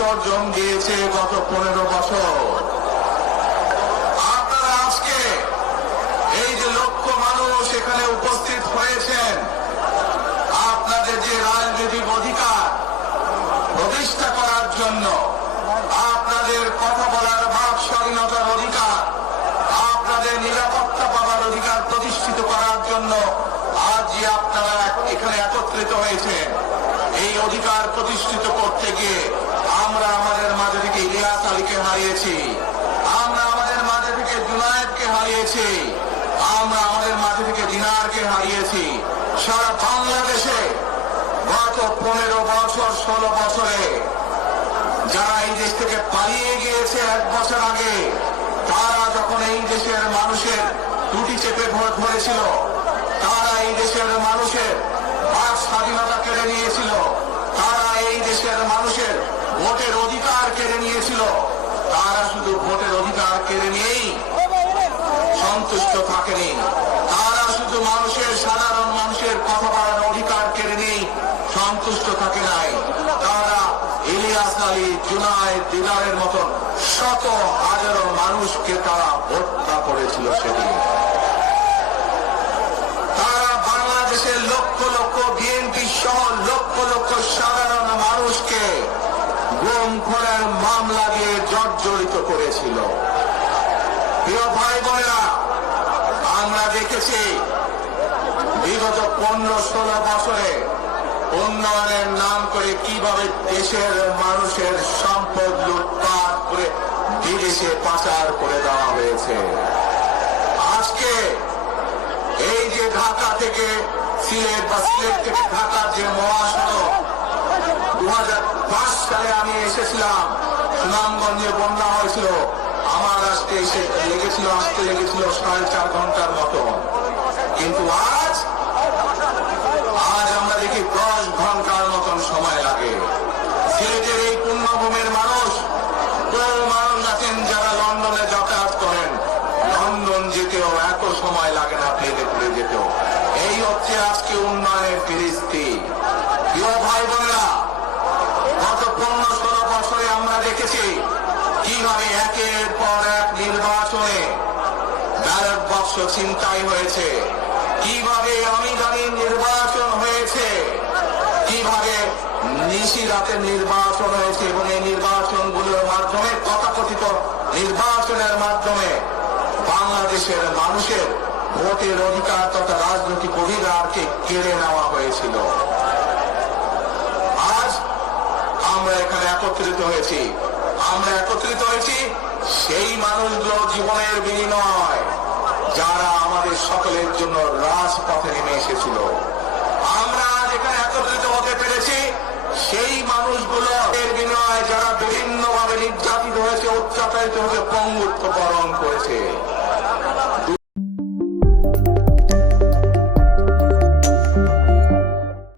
বিসর্জন দিয়েছে গত পনেরো বছর। আপনারা আজকে এই যে লক্ষ মানুষ এখানে উপস্থিত হয়েছেন, আপনাদের যে রাজনৈতিক অধিকার প্রতিষ্ঠা করার জন্য, আপনাদের কথা বলার বাক স্বাধীনতার অধিকার, আপনাদের নিরাপত্তা পাওয়ার অধিকার প্রতিষ্ঠিত করার জন্য আজ যে আপনারা এখানে একত্রিত হয়েছেন। এই অধিকার প্রতিষ্ঠিত করতে গিয়ে আমরা আমাদের মাঝে থেকে ইলিয়াস আলীকে হারিয়েছি। আমরা আমাদের মাঝে থেকে জুনায়েদকে হারিয়েছি। আমরা আমাদের মাঝে থেকে দিনারকে হারিয়েছি। সারা বাংলাদেশে গত পনেরো বছর, ষোলো বছরে যারা এই দেশ থেকে পালিয়ে গিয়েছে এক বছর আগে, তারা যখন এই দেশের মানুষের টুটি চেপে ধরেছিল, তারা এই দেশের মানুষের বাক স্বাধীনতা কেড়ে নিয়েছিল। ভোটের অধিকার কেড়ে নিয়েছিল। তারা শুধু ভোটের অধিকার কেড়ে নিয়েই সন্তুষ্ট থাকেনি। তারা শুধু মানুষের সাধারণ মানুষের কথা বলার অধিকার কেড়ে নেই সন্তুষ্ট থাকে নাই। তারা ইলিয়াস আলী জুনায় দিদারের মতন শত হাজারো মানুষকে তারা হত্যা করেছিল সেদিন। তারা বাংলাদেশের লক্ষ লক্ষ বিএনপি সহ লক্ষ লক্ষ সাধারণ মানুষকে গুম খুনের মামলা দিয়ে জর্জরিত করেছিল। প্রিয় ভাই বোনেরা, আমরা দেখেছি বিগত পনেরো ষোলো বছরে উন্নয়নের নাম করে কীভাবে দেশের মানুষের সম্পদ লুটপাট করে বিদেশে পাচার করে দেওয়া হয়েছে। আজকে এই যে ঢাকা থেকে সিলেট বা সিলেট থেকে ঢাকার যে মহাসড়ক এসেছিলাম সুনামগঞ্জে বন্যা হয়েছিল। আমার আসতে এসে লেগেছিল, আসতে লেগেছিল সাড়ে চার ঘণ্টার মতো। কিন্তু আজ আজ আমরা দেখি দশ ঘণ্টার মতন সময় লাগে। সিলেটের এই পুণ্যভূমির মানুষ বহু মানুষ আছেন যারা লন্ডনে যাতায়াত করেন, লন্ডন যেতেও এত সময় লাগে না প্লেনে করে যেতেও। এই হচ্ছে আজকে উন্নয়নের ফিরিস্তি। বাক্স ছিনতাই হয়েছে। কীভাবে অমিদানি নির্বাচন হয়েছে? কীভাবে নিশি রাতে নির্বাচন হয়েছে এবং এই নির্বাচনগুলোর মাধ্যমে তথাকথিত নির্বাচনের মাধ্যমে বাংলাদেশের মানুষের ভোটের অধিকার তথা রাজনৈতিক অধিকারকে কেড়ে নেওয়া হয়েছিল আজ আমরা এখানে একত্রিত হয়েছি। আমরা একত্রিত হয়েছি সেই মানুষগুলোর জীবনের বিনিময়, যারা আমাদের সকলের জন্য রাজপথে নেমে এসেছিল। আমরা এখানে একত্রিত হতে পেরেছি, সেই মানুষগুলো এর বিনিময়ে যারা বিভিন্নভাবে নির্যাতিত হয়েছে, অত্যাচারিত হয়েছে পঙ্গুত্ব বরণ করেছে।